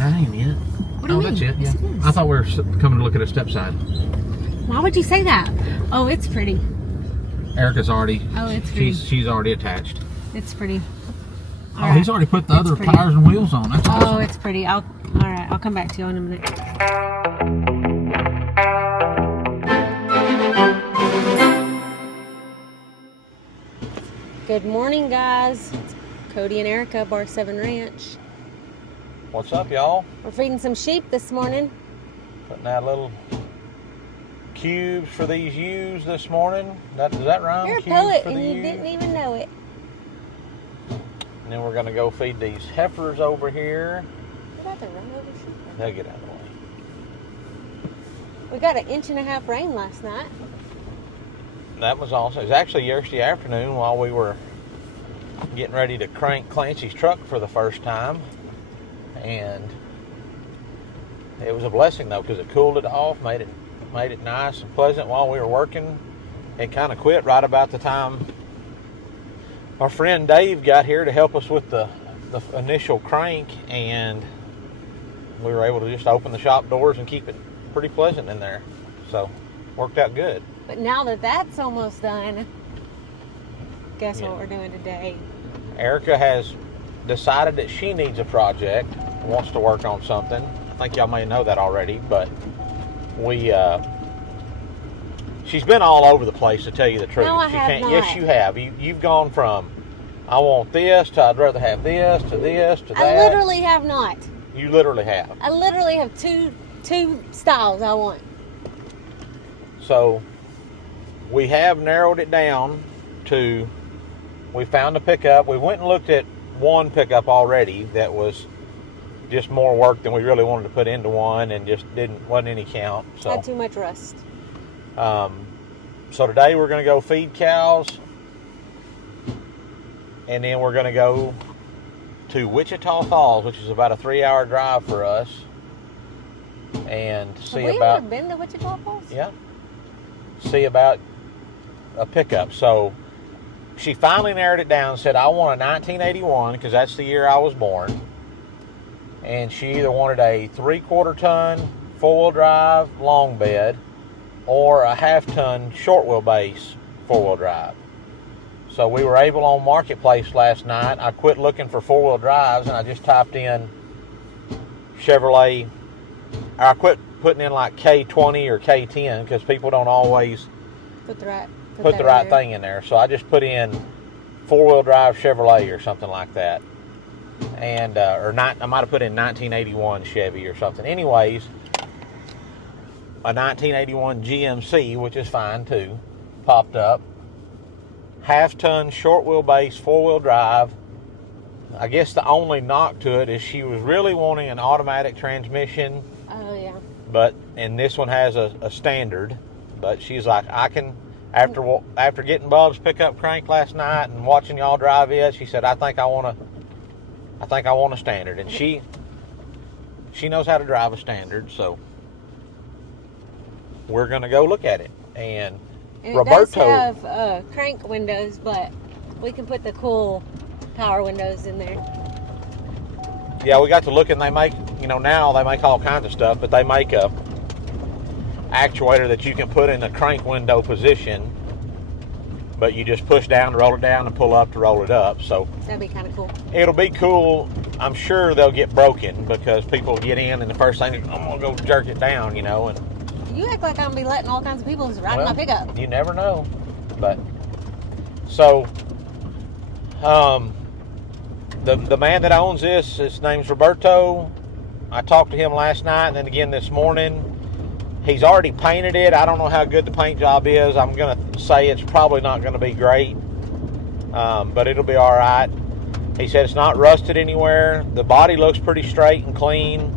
That ain't it. What do you mean? That's it. Yes, Yeah. it is. I thought we were coming to look at a step side. Why would you say that? Oh, it's pretty. Erica's already. Oh, it's pretty. She's already attached. It's pretty. All right. He's already put the other pretty. tires and wheels on. That's awesome. Oh, it's pretty. All right. I'll come back to you in a minute. Good morning, guys. It's Cody and Erika, Bar 7 Ranch. What's up, y'all? We're feeding some sheep this morning. Putting out little cubes for these ewes this morning. Does that rhyme? You're a Cubes poet for the and you ewes? didn't even know it. And then we're going to go feed these heifers over here. We got to run over sheep. They'll get out of the way. We got an 1.5 inch rain last night. That was awesome. It was actually yesterday afternoon while we were getting ready to crank Clancy's truck for the first time. And it was a blessing, though, because it cooled it off, made it nice and pleasant while we were working. It kind of quit right about the time our friend Dave got here to help us with the initial crank, and we were able to just open the shop doors and keep it pretty pleasant in there. So, worked out good. But now that that's almost done, guess what we're doing today? Erika has decided that she needs a project, wants to work on something. I think y'all may know that already, but she's been all over the place, to tell you the truth. No, I have not. Yes, you have. You've gone from I want this to I'd rather have this to this to that. I literally have not. You literally have. I literally have two styles I want. So we have narrowed it down to, we found a pickup. We went and looked at one pickup already that was just more work than we really wanted to put into one, and just wasn't any count. So Had too much rust. So today we're going to go feed cows, and then we're going to go to Wichita Falls, which is about a 3-hour drive for us, and see Have we about. ever been to Wichita Falls? Yeah. See about a pickup. So she finally narrowed it down and said, I want a 1981, because that's the year I was born. And she either wanted a 3/4 ton 4-wheel drive long bed or a 1/2 ton short wheelbase 4-wheel drive. So we were able on Marketplace last night. I quit looking for 4-wheel drives and I just typed in Chevrolet. I quit putting in like K20 or K10 because people don't always Put the right thing in there. So I just put in 4-wheel drive Chevrolet or something like that. And I might have put in 1981 Chevy or something. Anyways, a 1981 GMC, which is fine too, popped up. 1/2 ton short wheelbase 4-wheel drive. I guess the only knock to it is she was really wanting an automatic transmission. Oh yeah. And this one has a standard. But she's like, I can, after getting Bub's pickup crank last night and watching y'all drive it, she said, I think I want a standard. And she knows how to drive a standard, so we're gonna go look at it. And Roberto does have crank windows, but we can put the cool power windows in there. Yeah, we got to look, and they make, now they make all kinds of stuff, but they make a actuator that you can put in the crank window position, but you just push down to roll it down and pull up to roll it up. So that'd be kind of cool. It'll be cool. I'm sure they'll get broken because people get in and the first thing, I'm gonna go jerk it down, and You act like I'm gonna be letting all kinds of people just ride my pickup. You never know. But so the man that owns this, his name's Roberto. I talked to him last night and then again this morning. He's already painted it. I don't know how good the paint job is. I'm going to say it's probably not going to be great, but it'll be all right. He said it's not rusted anywhere. The body looks pretty straight and clean.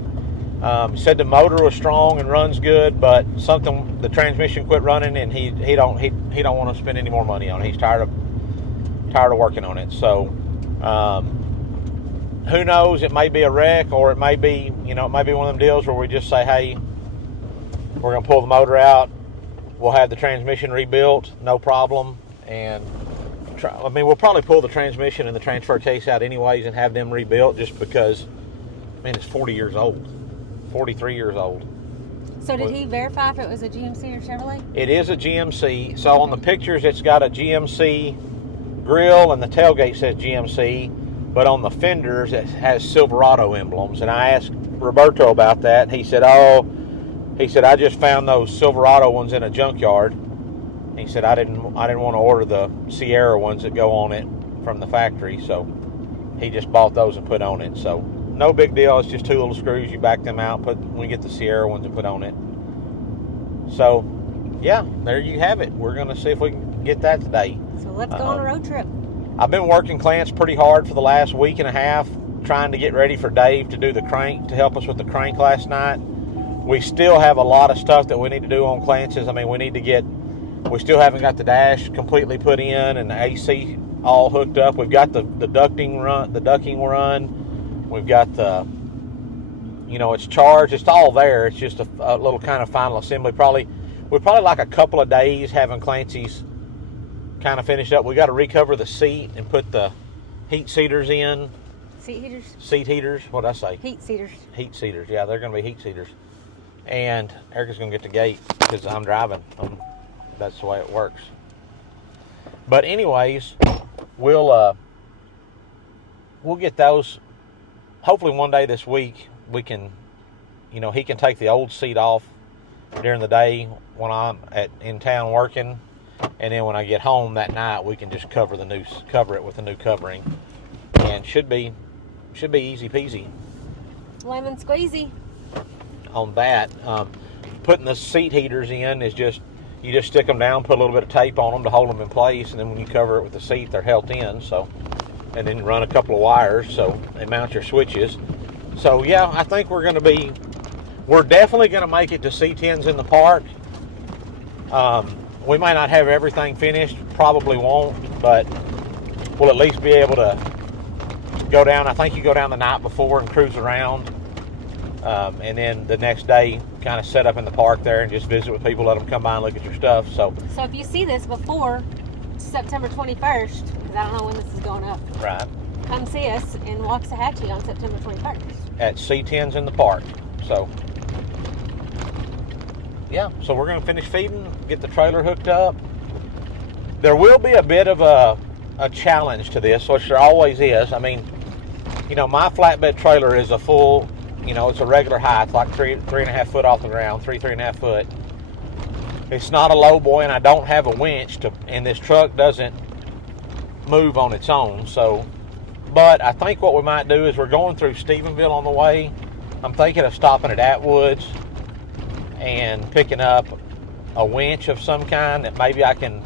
He said the motor was strong and runs good, but the transmission quit running, and he don't want to spend any more money on it. He's tired of working on it. So who knows? It may be a wreck, or it may be one of them deals where we just say, hey, we're going to pull the motor out. We'll have the transmission rebuilt, no problem. And we'll probably pull the transmission and the transfer case out anyways and have them rebuilt, just because Man, it's 40 years old. 43 years old. So did he verify if it was a GMC or Chevrolet? It is a GMC. So on the pictures, it's got a GMC grill and the tailgate says GMC, but on the fenders it has Silverado emblems. And I asked Roberto about that. He said, I just found those Silverado ones in a junkyard. He said I didn't want to order the Sierra ones that go on it from the factory, so he just bought those and put on it. So no big deal. It's just 2 little screws. You back them out, we get the Sierra ones and put on it. So yeah, there you have it. We're gonna see if we can get that today. So let's go on a road trip. I've been working Clancy pretty hard for the last week and a half, trying to get ready for Dave to do the crank, to help us with the crank last night. We still have a lot of stuff that we need to do on Clancy's. I mean, we still haven't got the dash completely put in and the AC all hooked up. We've got the ducking run. We've got it's charged. It's all there. It's just a little kind of final assembly. We're probably like a couple of days having Clancy's kind of finished up. We got to recover the seat and put the heat seaters in. Seat heaters. What did I say? Heat seaters. Heat seaters. Yeah, they're going to be heat seaters. And Erika's going to get the gate because I'm driving. That's the way it works. But anyways, we'll get those. Hopefully one day this week we can, he can take the old seat off during the day when I'm in town working, and then when I get home that night we can just cover it with a new covering, and should be easy peasy. Lemon squeezy. On that, putting the seat heaters in is you just stick them down, put a little bit of tape on them to hold them in place, and then when you cover it with the seat, they're held in. So, and then run a couple of wires so they mount your switches. So yeah, I think we're definitely going to make it to C10s in the park. We might not have everything finished, probably won't, but we'll at least be able to go down. I think you go down the night before and cruise around, and then the next day kind of set up in the park there and just visit with people, let them come by and look at your stuff. So if you see this before September 21st, because I don't know when this is going up, right, come see us in Waxahachie on September 21st at C10s in the park. So yeah, so we're going to finish feeding, get the trailer hooked up. There will be a bit of a challenge to this, which there always is. I mean, my flatbed trailer is a full, it's a regular height, like 3.5 foot off the ground, 3.5 foot. It's not a low boy, and I don't have a winch and this truck doesn't move on its own. So, but I think what we might do is we're going through Stephenville on the way. I'm thinking of stopping at Atwood's and picking up a winch of some kind that maybe I can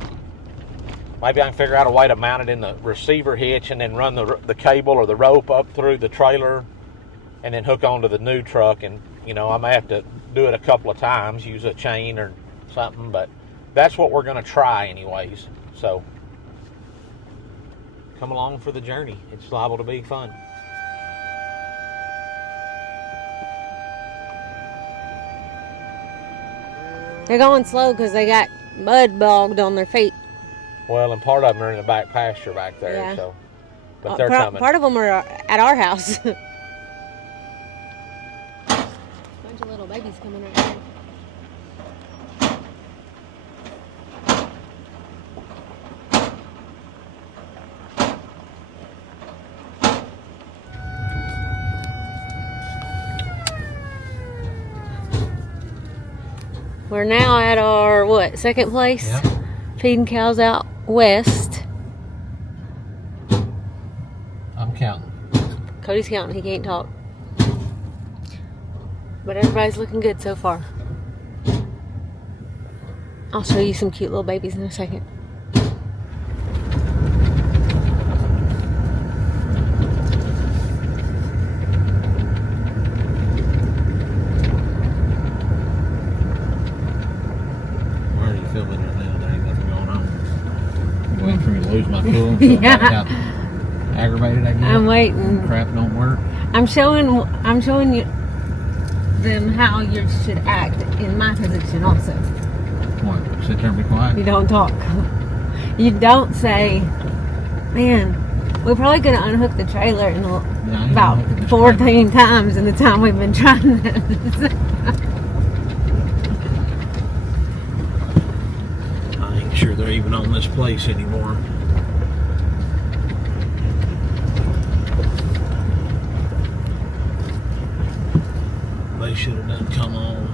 figure out a way to mount it in the receiver hitch and then run the cable or the rope up through the trailer and then hook onto the new truck. And I may have to do it a couple of times, use a chain or something, but that's what we're going to try anyways. So come along for the journey. It's liable to be fun. They're going slow because they got mud bogged on their feet. Well, and part of them are in the back pasture back there. Yeah. So, but they're coming. Part of them are at our house. Bunch of little babies coming right here. We're now at our, second place? Yep. Feeding cows out west. I'm counting. Cody's counting, he can't talk. But everybody's looking good so far. I'll show you some cute little babies in a second. Lose my cool. Yeah. Aggravated, I guess. I'm waiting. Crap don't work. I'm showing you them how you should act in my position also. What? Sit there and be quiet? You don't talk. You don't say, man, we're probably going to unhook the trailer and about 14 times in the time we've been trying this. I ain't sure they're even on this place anymore. They should have done come on.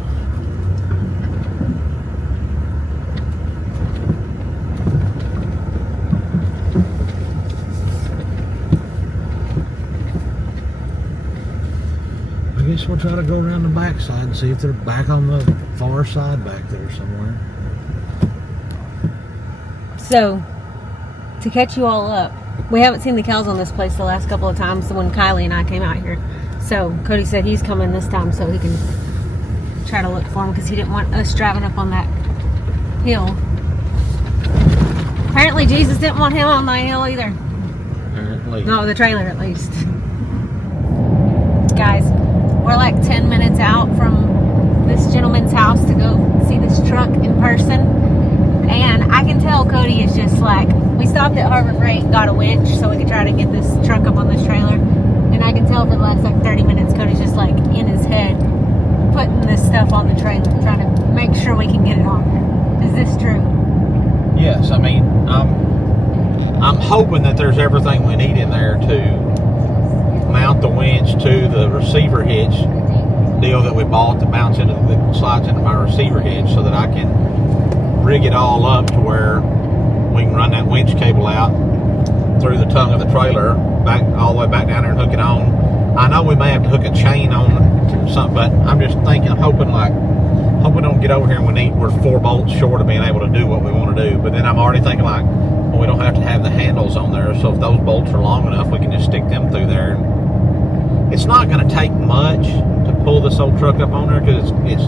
I guess we'll try to go around the back side and see if they're back on the far side back there somewhere. So, to catch you all up, we haven't seen the cows on this place the last couple of times when Kylie and I came out here. So, Cody said he's coming this time so he can try to look for them because he didn't want us driving up on that hill. Apparently, Jesus didn't want him on that hill either. Apparently. No, the trailer at least. Guys, we're like 10 minutes out from this gentleman's house to go see this truck in person. And I can tell Cody is just like, we stopped at Harbor Freight and got a winch so we could try to get this truck up on this trailer. And I can tell for the last like 30 minutes, Cody's just like in his head, putting this stuff on the trailer, trying to make sure we can get it on there. Is this true? Yes, I mean, I'm hoping that there's everything we need in there to mount the winch to the receiver hitch deal that we bought that slides into my receiver hitch so that I can rig it all up to where we can run that winch cable out through the tongue of the trailer back all the way back down there and hook it on. I know we may have to hook a chain on something, but I'm just thinking, hoping we don't get over here and we're 4 bolts short of being able to do what we want to do. But then I'm already thinking like, well, we don't have to have the handles on there, so if those bolts are long enough, we can just stick them through there. It's not going to take much to pull this old truck up on there because it's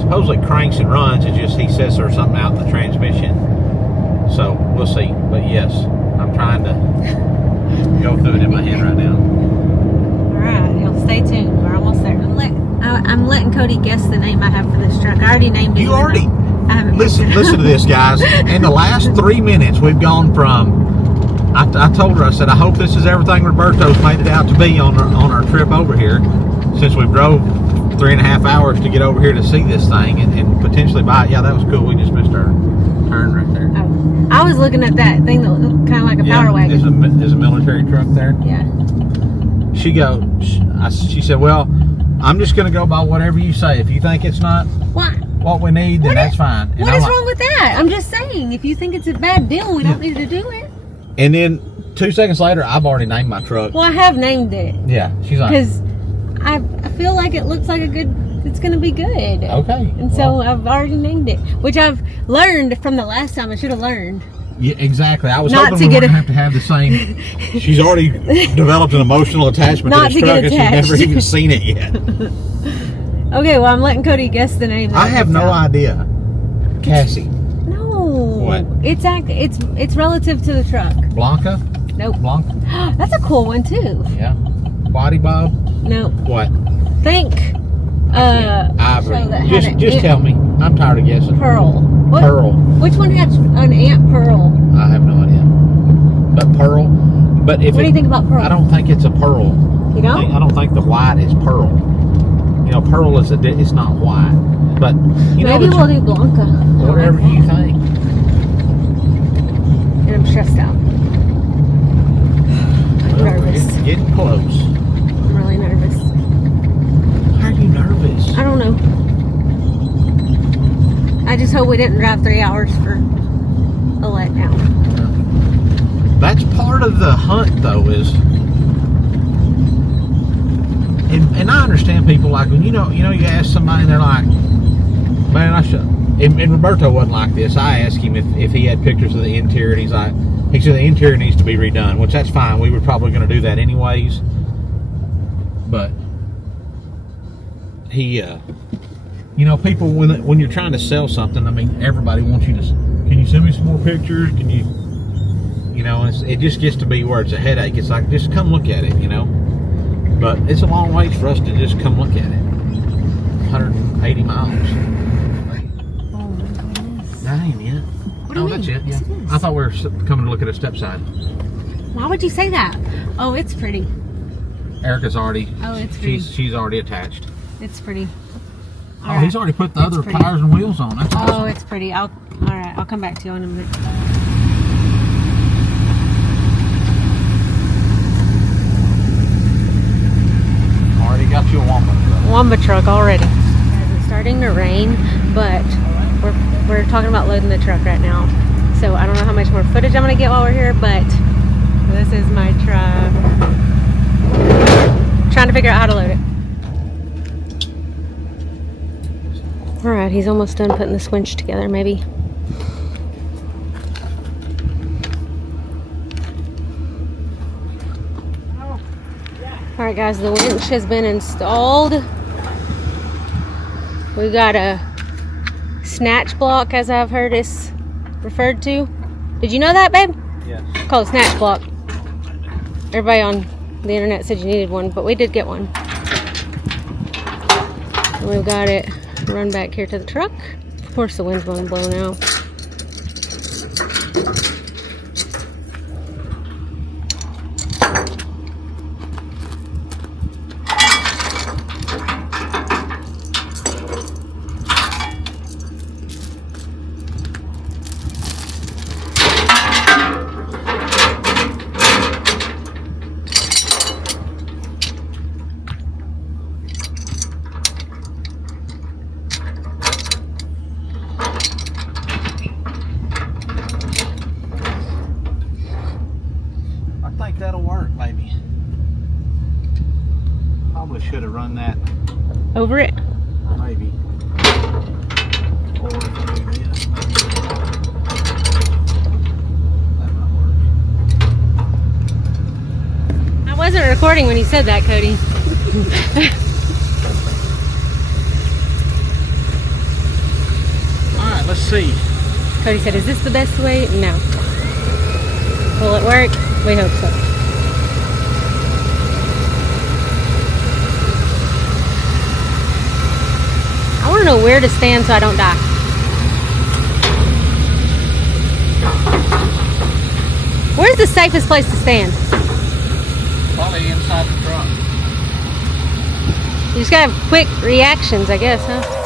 supposedly cranks and runs. It's just he says there's something out in the transmission. So we'll see. But yes, I'm trying to go through it in my head right now. All right, y'all stay tuned. We're almost there. I'm letting Cody guess the name I have for this truck. I already named it. You already listen to this, guys. In the last 3 minutes, we've gone from. I told her, I said, I hope this is everything Roberto's made it out to be on our trip over here, since we drove 3.5 hours to get over here to see this thing and potentially buy it. Yeah, that was cool. We just missed our turn right there. Oh, I was looking at that thing that looked kind of like a power wagon. There's a military truck there. Yeah. She said, well, I'm just going to go by whatever you say. If you think it's not what we need, then that's fine. And what is wrong with that? I'm just saying, if you think it's a bad deal, we don't need to do it. And then 2 seconds later, I've already named my truck. Well, I have named it. Yeah, she's like, because I feel like it looks like it's going to be good. Okay. And so I've already named it, which I've learned from the last time. I should have learned. Yeah, exactly. I was hoping we wouldn't have to have the same. She's already developed an emotional attachment to this truck, and she's never even seen it yet. Okay, well, I'm letting Cody guess the name. I have no idea. Cassie. No. What? It's relative to the truck. Blanca? Nope. Blanca? That's a cool one too. Yeah. Body Bob? Nope. What? Think. Ivory. Just tell me. I'm tired of guessing. Pearl. What? Pearl. Which one had an ant pearl? I have no idea. But pearl. But if what do you think about pearl? I don't think it's a pearl. You don't? I don't think the white is pearl. You know, pearl is it's not white. But you maybe we'll do Blanca. Whatever you think. And I'm stressed out. I'm nervous. Getting close. I'm really nervous. Why are you nervous? I don't know. I just hope we didn't drive 3 hours for a letdown. That's part of the hunt, though, is, and I understand people like when you ask somebody and they're like, man, I should. And Roberto wasn't like this. I asked him if he had pictures of the interior, and he said the interior needs to be redone, which that's fine. We were probably going to do that anyways, but he, people when you're trying to sell something, I mean, everybody wants you to. Can you send me some more pictures? Can you? It just gets to be where it's a headache. It's like, just come look at it, But it's a long ways for us to just come look at it. 180 miles. Oh my goodness. That ain't it. What do you mean? That's it. Yeah. Yes, it is. I thought we were coming to look at a step side. Why would you say that? Oh, it's pretty. Erika's already. Oh, it's pretty. She's already attached. It's pretty. Oh, he's already put the other tires and wheels on. That's awesome. Oh, it's pretty. All right. I'll come back to you in a minute. Already got you a Wamba truck. Wamba truck already. Guys, it's starting to rain, but we're talking about loading the truck right now. So I don't know how much more footage I'm gonna get while we're here, but this is my truck. Trying to figure out how to load it. All right, he's almost done putting the winch together, maybe. All right, guys, the winch has been installed. We got a snatch block, as I've heard it's referred to. Did you know that, babe? Yes. It's called a snatch block. Everybody on the internet said you needed one, but we did get one. And we've got it run back here to the truck. Of course, the wind's going to blow now. I think that'll work, maybe. Probably should have run that. Over it? Maybe. Or if I do this, maybe. That might work. I wasn't recording when you said that, Cody. Alright, let's see. Cody said, is this the best way? No. Will it work? We hope so. I want to know where to stand so I don't die. Where's the safest place to stand? Probably inside the truck. You just gotta have quick reactions, I guess, huh?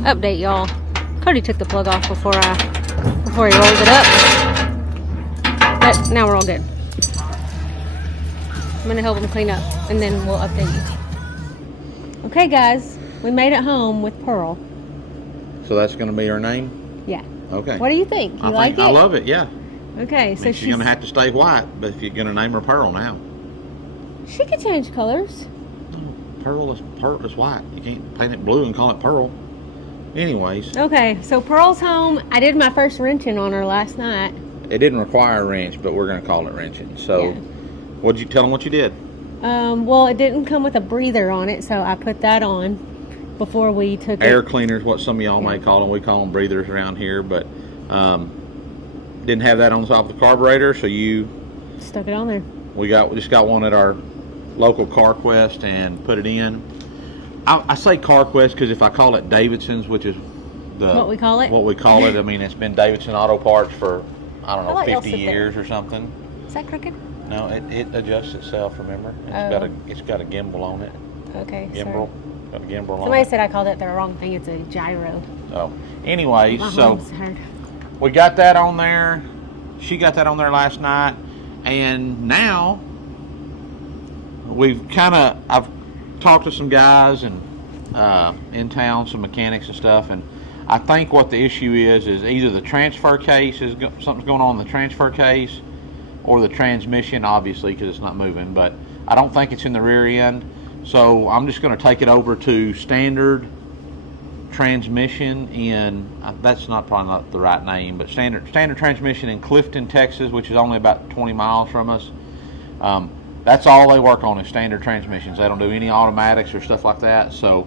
Update y'all. Cody took the plug off before he rolled it up, but now we're all good. I'm gonna help him clean up and then we'll update you. Okay guys, we made it home with Pearl. So that's going to be her name? Yeah. Okay. What do you think? You like it? I love it, yeah. Okay, so she's going to have to stay white, but if you're going to name her Pearl now. She could change colors. No, Pearl is white. You can't paint it blue and call it Pearl. Anyways. Okay, so Pearl's home. I did my first wrenching on her last night. It didn't require a wrench, but we're going to call it wrenching. So, yeah. What did you tell them what you did? Well, it didn't come with a breather on it, so I put that on before we took air cleaners, what some of y'all may call them. We call them breathers around here, but didn't have that on the top of the carburetor, so you stuck it on there. We just got one at our local CarQuest and put it in. I say CarQuest because if I call it Davidson's, which is what we call it, I mean, it's been Davidson Auto Parts for I don't know, like 50 years or something. Is that crooked? No, it adjusts itself. Remember, it's got a gimbal on it. Okay. Gimbal. Sorry. Got a gimbal on it. Somebody said I called it the wrong thing. It's a gyro. Oh, anyways, My so arm's hurt. we got that on there. She got that on there last night, and now I've talked to some guys and in town, some mechanics and stuff, and I think what the issue is either the transfer case something's going on in the transfer case, or the transmission, obviously, because it's not moving. But I don't think it's in the rear end, so I'm just going to take it over to standard transmission in that's probably not the right name, but standard transmission in Clifton, Texas, which is only about 20 miles from us. that's all they work on is standard transmissions. They don't do any automatics or stuff like that. So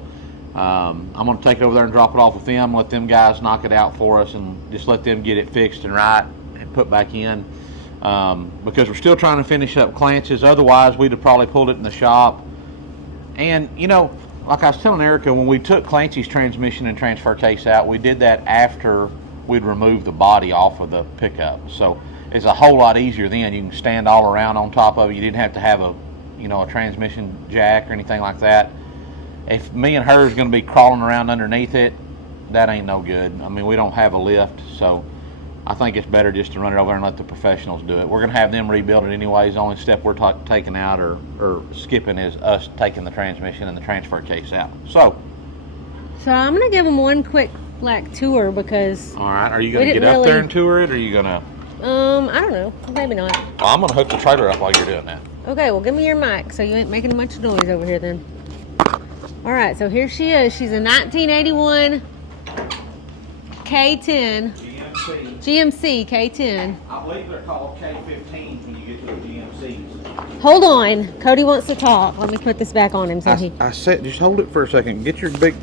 I'm going to take it over there and drop it off with them, let them guys knock it out for us, and just let them get it fixed and right and put back in. Because we're still trying to finish up Clancy's. Otherwise, we'd have probably pulled it in the shop. And, you know, like I was telling Erika, when we took Clancy's transmission and transfer case out, we did that after we'd removed the body off of the pickup. So it's a whole lot easier then. You can stand all around on top of it. You didn't have to have a transmission jack or anything like that. If me and her is going to be crawling around underneath it, that ain't no good. I mean, we don't have a lift, so I think it's better just to run it over and let the professionals do it. We're going to have them rebuild it anyways. The only step we're taking out or skipping is us taking the transmission and the transfer case out. So I'm going to give them one quick tour because... All right. Are you going to get up there and tour it, or are you going to... I don't know. Maybe not. Well, I'm going to hook the trailer up while you're doing that. Okay, well, give me your mic so you ain't making much noise over here then. All right, so here she is. She's a 1981 K10. GMC K10. I believe they're called K15s when you get to the GMCs. Hold on. Cody wants to talk. Let me put this back on him. I said, just hold it for a second. Get your big...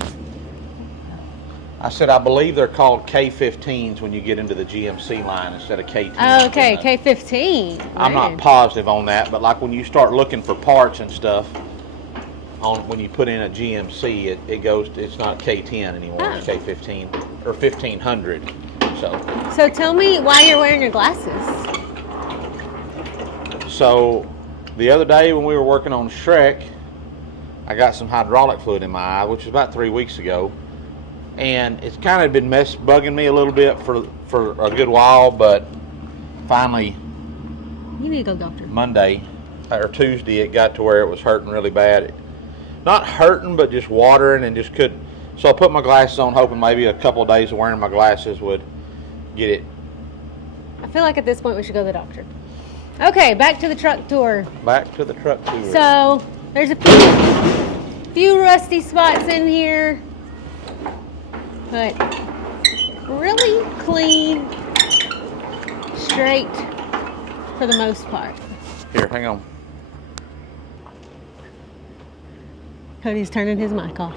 I said, I believe they're called K15s when you get into the GMC line instead of K10. Oh, okay, K15. I'm not positive on that, but like when you start looking for parts and stuff, when you put in a GMC, it's not K10 anymore. Oh. It's K15 or 1500. So tell me why you're wearing your glasses. So the other day when we were working on Shrek, I got some hydraulic fluid in my eye, which was about 3 weeks ago. And it's kind of been bugging me a little bit for a good while, but finally, you need to go to the doctor. Monday or Tuesday, it got to where it was hurting really bad. Not hurting, but just watering and just couldn't. So I put my glasses on, hoping maybe a couple of days of wearing my glasses would get it. I feel like at this point we should go to the doctor. Okay, back to the truck tour. Back to the truck tour. So there's a few rusty spots in here. But really clean, straight for the most part. Here, hang on. Cody's turning his mic off.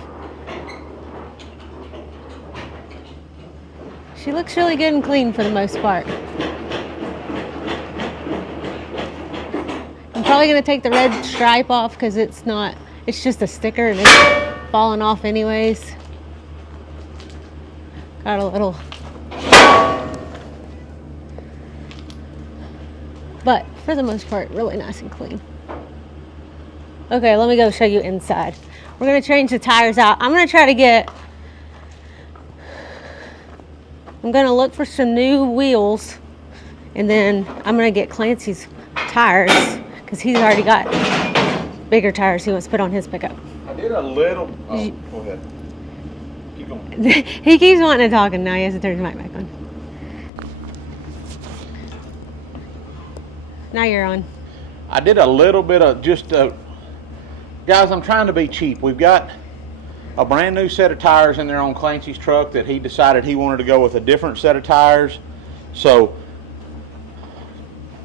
She looks really good and clean for the most part. I'm probably going to take the red stripe off because it's just a sticker and it's falling off anyways. Got a little, but for the most part, really nice and clean. Okay, let me go show you inside. We're gonna change the tires out. I'm gonna look for some new wheels, and then I'm gonna get Clancy's tires because he's already got bigger tires he wants to put on his pickup. I did a little. Oh, go ahead. He keeps wanting to talk, and now he has to turn his mic back on. Now you're on. I did a little bit of guys, I'm trying to be cheap. We've got a brand new set of tires in there on Clancy's truck that he decided he wanted to go with a different set of tires. So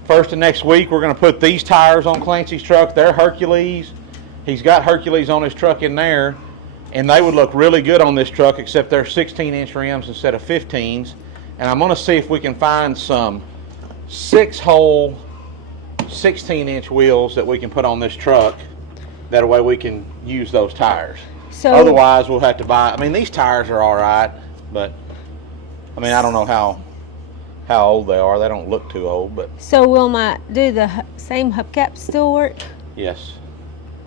first of next week, we're going to put these tires on Clancy's truck. They're Hercules. He's got Hercules on his truck in there. And they would look really good on this truck, except they're 16-inch rims instead of 15s. And I'm going to see if we can find some 6-hole 16-inch wheels that we can put on this truck. That way we can use those tires. So otherwise, we'll have to buy. I mean, these tires are all right, but I mean, I don't know how old they are. They don't look too old, but. So will do the same hubcaps still work? Yes.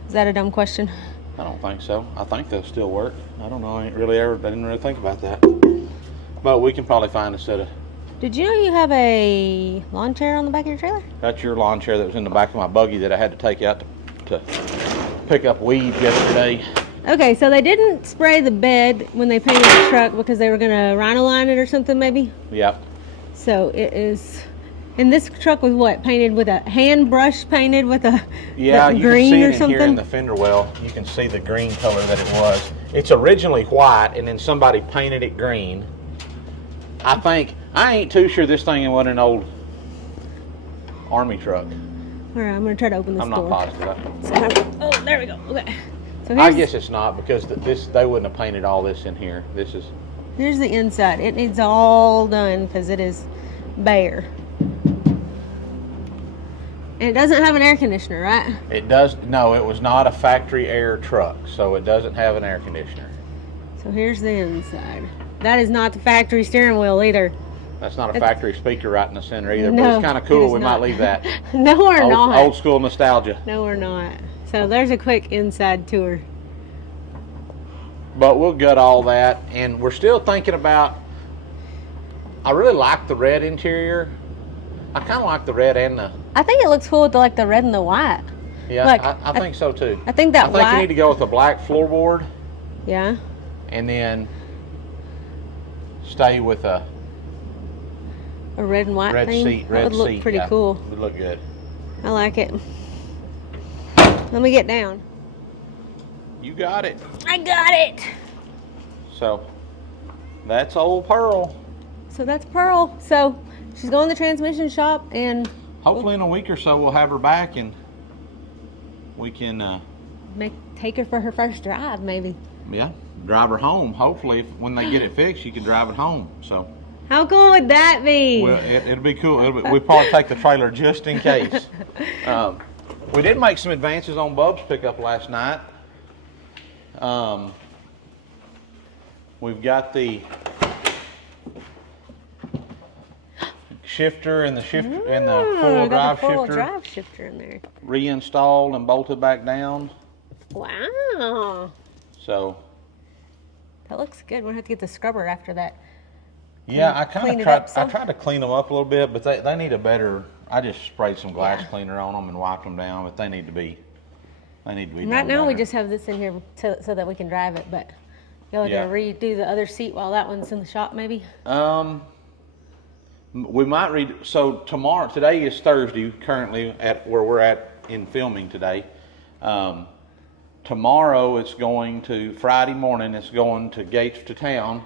Is that a dumb question? I don't think so. I think they'll still work. I don't know. I didn't really think about that. But we can probably find a set of. Did you know you have a lawn chair on the back of your trailer? That's your lawn chair that was in the back of my buggy that I had to take out to pick up weeds yesterday. Okay, so they didn't spray the bed when they painted the truck because they were going to rhino line it or something maybe? Yep. So it is. And this truck was what? Painted with a hand brush painted with a green or something? Yeah, you can see it in here in the fender well. You can see the green color that it was. It's originally white and then somebody painted it green. I ain't too sure this thing wasn't an old Army truck. All right, I'm gonna try to open this door. I'm not positive. So, oh, there we go. Okay. So I guess it's not because they wouldn't have painted all this in here. Here's the inside. It needs all done because it is bare. And it doesn't have an air conditioner, right? It does. No, it was not a factory air truck, so it doesn't have an air conditioner. So here's the inside. That is not the factory steering wheel either. That's not a factory speaker right in the center either, No, but it's kind of cool. We not. might leave that. No, we're not. Old school nostalgia. No, we're not. So there's a quick inside tour. But we'll gut all that, and we're still thinking about. I really like the red interior. I kind of like the red and the. I think it looks cool with the red and the white. Yeah, Look, I think so too. I think that I think white. you need to go with a black floorboard. Yeah. And then stay with a red and white red thing. seat. That would look pretty cool. It would look good. I like it. Let me get down. You got it. I got it. So that's old Pearl. So that's Pearl. So she's going to the transmission shop, and hopefully in a week or so we'll have her back and we can take her for her first drive, maybe. Yeah, drive her home. Hopefully, when they get it fixed, you can drive it home. So. How cool would that be? Well, it'll be cool. We'll probably take the trailer just in case. We did make some advances on Bub's pickup last night. We've got the shifter and the four-wheel drive shifter in there. Reinstalled and bolted back down. Wow. So. That looks good. We'll have to get the scrubber after that. Yeah, I tried to clean them up a little bit, but they need a better. I just sprayed some glass cleaner on them and wiped them down, but they need to be. Right now we just have this in here so that we can drive it, but y'all are gonna redo the other seat while that one's in the shop, maybe. We might so today is Thursday, currently at where we're at in filming today. Tomorrow Friday morning it's going to Gates to Town,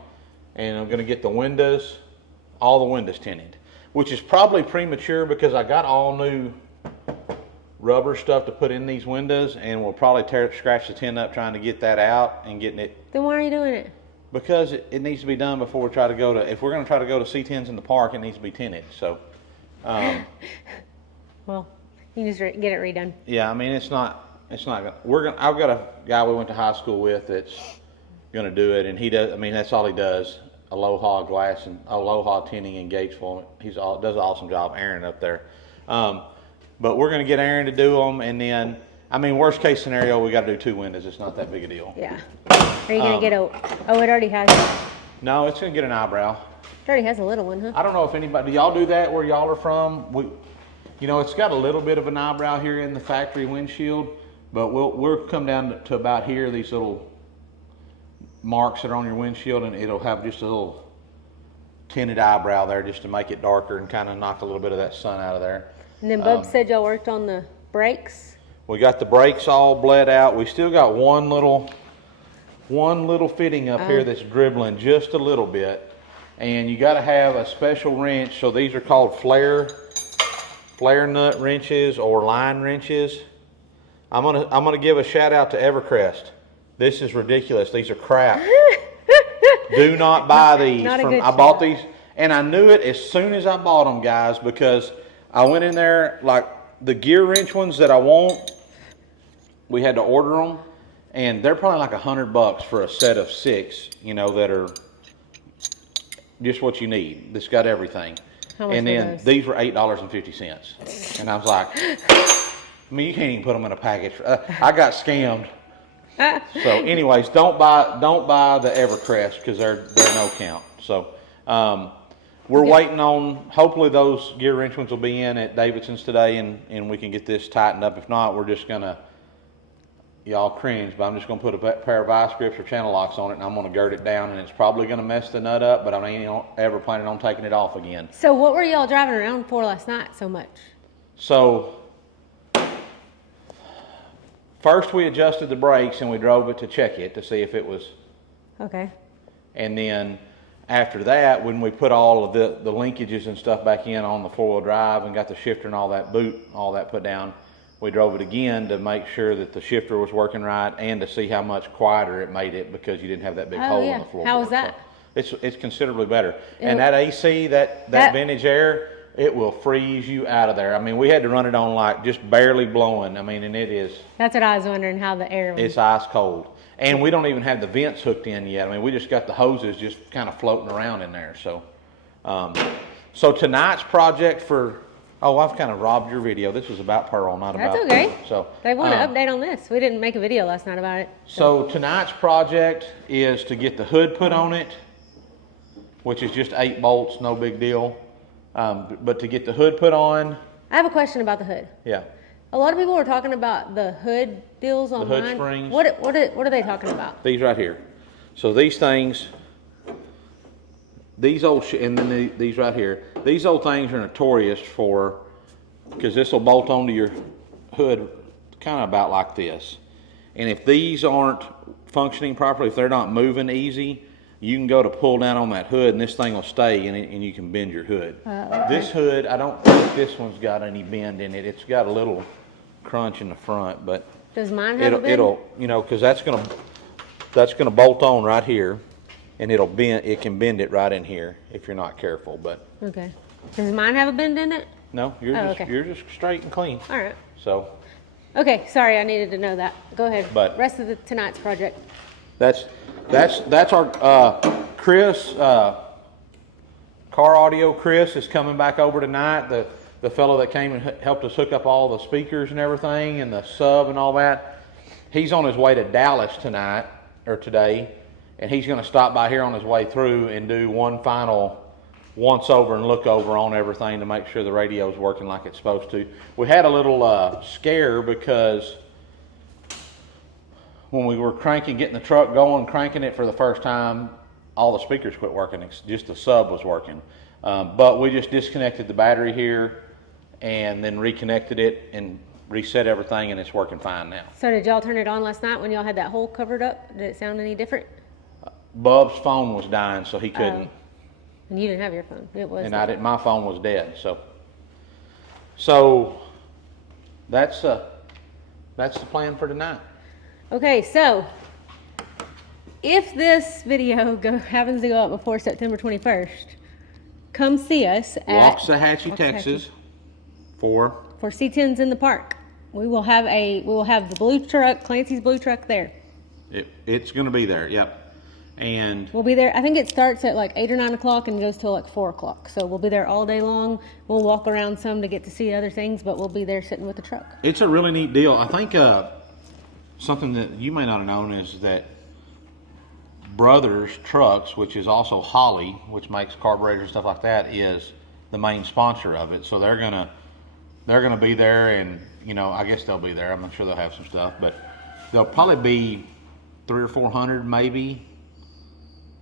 and I'm going to get all the windows tinted, which is probably premature because I got all new rubber stuff to put in these windows, and we'll probably scratch the tint up trying to get that out and getting it. Then why are you doing it? Because it needs to be done before we try to go to. If we're going to try to go to C10s in the park, it needs to be tinted. So. Well, you can just get it redone. Yeah, I mean it's not. I've got a guy we went to high school with that's gonna do it, and he does. I mean that's all he does. Aloha glass and Aloha tinting in Gatesville. Does an awesome job. Aaron up there. But we're gonna get Aaron to do them, and then worst case scenario we got to do 2 windows. It's not that big a deal. Yeah. Are you gonna get it already has. No, it's gonna get an eyebrow. It already has a little one, huh? I don't know if anybody. Do y'all do that where y'all are from? It's got a little bit of an eyebrow here in the factory windshield. But we'll come down to about here, these little marks that are on your windshield, and it'll have just a little tinted eyebrow there just to make it darker and kind of knock a little bit of that sun out of there. And then Bub said y'all worked on the brakes? We got the brakes all bled out. We still got one little fitting up here that's dribbling just a little bit. And you got to have a special wrench. So these are called flare nut wrenches or line wrenches. I'm gonna give a shout out to Evercrest. This is ridiculous. These are crap. Do not buy these. I bought these, and I knew it as soon as I bought them, guys, because I went in there like the gear wrench ones that I want. We had to order them, and they're probably like $100 for a set of 6. That are just what you need. That's got everything. How much and then those? These were $8.50, and I was like. You can't even put them in a package. I got scammed. So, anyways, don't buy the Evercrest because they're no count. So, we're waiting on. Hopefully, those gear wrench ones will be in at Davidson's today, and we can get this tightened up. If not, we're just gonna. Y'all cringe, but I'm just gonna put a pair of vice grips or channel locks on it, and I'm gonna gird it down, and it's probably gonna mess the nut up. But I ain't ever planning on taking it off again. So, what were y'all driving around for last night so much? So. First, we adjusted the brakes and we drove it to check it to see if it was. Okay. And then after that, when we put all of the linkages and stuff back in on the 4-wheel drive and got the shifter and all that put down, we drove it again to make sure that the shifter was working right and to see how much quieter it made it because you didn't have that big hole in the floorboard. How was that? So it's considerably better. And that AC, that vintage air, it will freeze you out of there. I mean, we had to run it on like just barely blowing. I mean, and it is. That's what I was wondering, how the air was. It's ice cold. And we don't even have the vents hooked in yet. I mean, we just got the hoses just kind of floating around in there. So, so tonight's project for, I've kind of robbed your video. This was about Pearl, not about That's okay. So they want an update on this. We didn't make a video last night about it. So tonight's project is to get the hood put on it, which is just 8 bolts, no big deal. But to get the hood put on. I have a question about the hood. Yeah. A lot of people were talking about the hood deals online. The hood springs. What are they talking about? These right here. So these things, these old, and then these right here. These old things are notorious for, because this will bolt onto your hood kind of about like this. And if these aren't functioning properly, if they're not moving easy, you can go to pull down on that hood and this thing will stay and you can bend your hood. Okay. This hood, I don't think this one's got any bend in it. It's got a little crunch in the front, but does mine have a bend? It'll, you know, because that's gonna bolt on right here, and it'll bend. It can bend it right in here if you're not careful. But okay, does mine have a bend in it? No, you're just straight and clean. All right. So. Okay, sorry, I needed to know that. Go ahead. But rest of tonight's project. That's our Chris, car audio. Chris is coming back over tonight. The fellow that came and helped us hook up all the speakers and everything and the sub and all that. He's on his way to Dallas today, and he's going to stop by here on his way through and do one final once over and look over on everything to make sure the radio is working like it's supposed to. We had a little scare because when we were getting the truck going, cranking it for the first time, all the speakers quit working. It's just the sub was working. But we just disconnected the battery here and then reconnected it and reset everything, and it's working fine now. So did y'all turn it on last night when y'all had that hole covered up? Did it sound any different? Bub's phone was dying, so he couldn't. And you didn't have your phone. It was. And I didn't. My phone was dead. So that's the plan for tonight. Okay, so if this video happens to go up before September 21st, come see us at Waxahachie, Texas, for C10s in the park. We will have the blue truck, Clancy's blue truck there. It's going to be there. Yep. And we'll be there. I think it starts at like 8 or 9 o'clock and goes till like 4 o'clock. So we'll be there all day long. We'll walk around some to get to see other things, but we'll be there sitting with the truck. It's a really neat deal. I think something that you may not have known is that Brothers Trucks, which is also Holly, which makes carburetors and stuff like that, is the main sponsor of it. So they're gonna be there, and I guess they'll be there. I'm not sure they'll have some stuff, but there'll probably be 300 or 400 maybe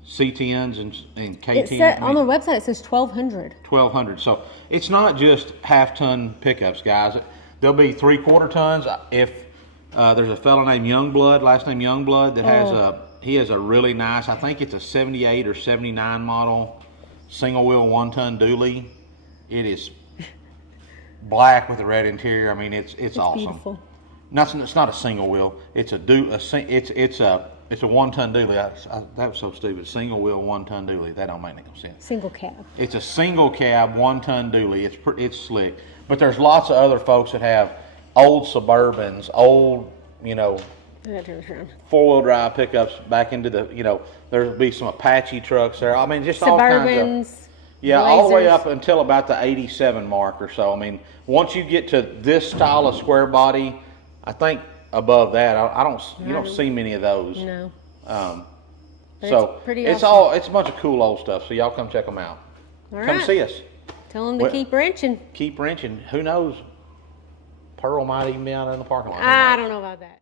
C10s and K10s. On the website it says 1,200. 1,200. So it's not just half-ton pickups, guys. There'll be 3/4 tons. If there's a fellow named Youngblood, last name Youngblood, that he has a really nice, I think it's a 78 or 79 model single wheel 1-ton dually. It is black with a red interior. I mean, it's awesome. Beautiful. It's not a single wheel. It's a 1-ton dually. That was so stupid. Single wheel 1-ton dually. That don't make no sense. Single cab. It's a single cab 1-ton dually. It's slick. But there's lots of other folks that have old Suburbans, old 4-wheel drive pickups back into the there'll be some Apache trucks there. I mean, just Suburbans, all kinds of. Yeah, Blazers. all the way up until about the 87 mark or so. I mean, once you get to this style of square body, I think above that, you don't see many of those. No. So it's awesome. It's a bunch of cool old stuff. So y'all come check them out. Come see us. Tell them to keep wrenching. Keep wrenching. Who knows? Pearl might even be out in the parking lot. I don't know about that.